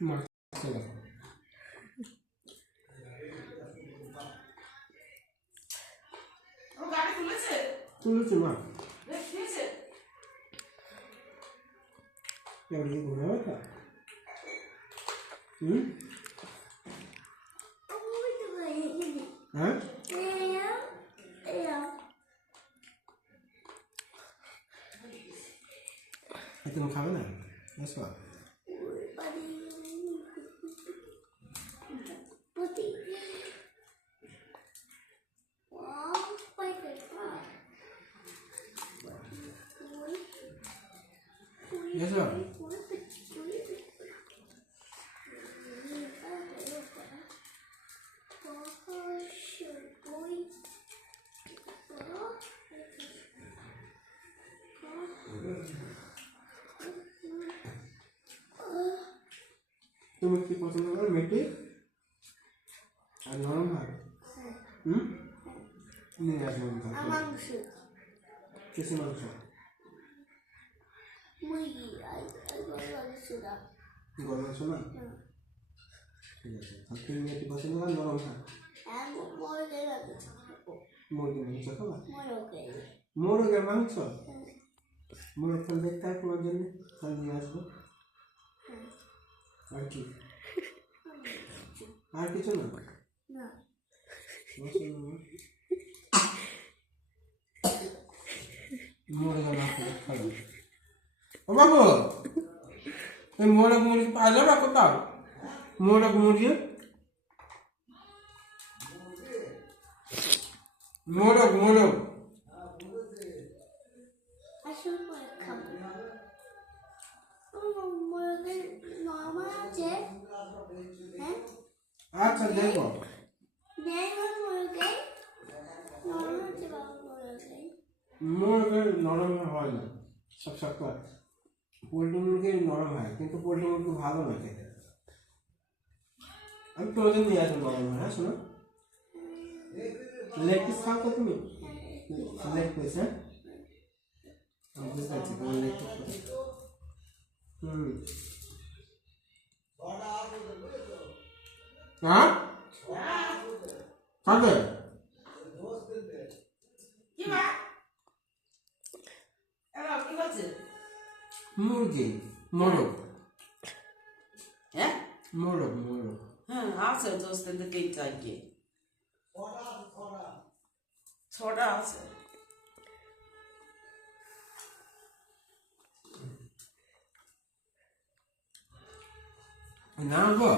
মাছ চলে তুলেছে মা এবারে কি ঘুরে হবে তা হ্যাঁ তুমি খাবে না আসো এসো তুমি কি পছন্দ করো মেটে আর নরম ভাত নিয়ে আসবো মাংস কিসে মাংস গরম মাংস না ঠিক আছে তুমি মেটে পছন্দ করো নরম ভাত মুরগির মাংস খাবা মোরগের মাংস মোরগ ফল দেখতে হয় তোমার জন্য ফল নিয়ে আসবো আর কি আর কিছু না মোরগের মাংস খাবো ও বাবু এই মোরগ মুরগি পাওয়া যাবে কোথাও মোরগ মুরগি মোরগ মোরগ আচ্ছা দেখো মুরগের নরম হয় না সব শক্ত হয় পোলট্রি মুরগি নরম হয় কিন্তু পোলট্রি মুরগি ভালো না খেতে আমি তোমাদের নিয়ে আসবো নরম হয় হ্যাঁ শোনো লেগ পিস খাও তো তুমি লেগ পিস হ্যাঁ আমি বুঝতে পারছি তোমার লেগ পিস হ্যাঁ খাবে মুরগি মোরগ হ্যাঁ মোরগ মোরগ হ্যাঁ আছে দোস্তের দিকেই চাইকে ছটা আছে না গো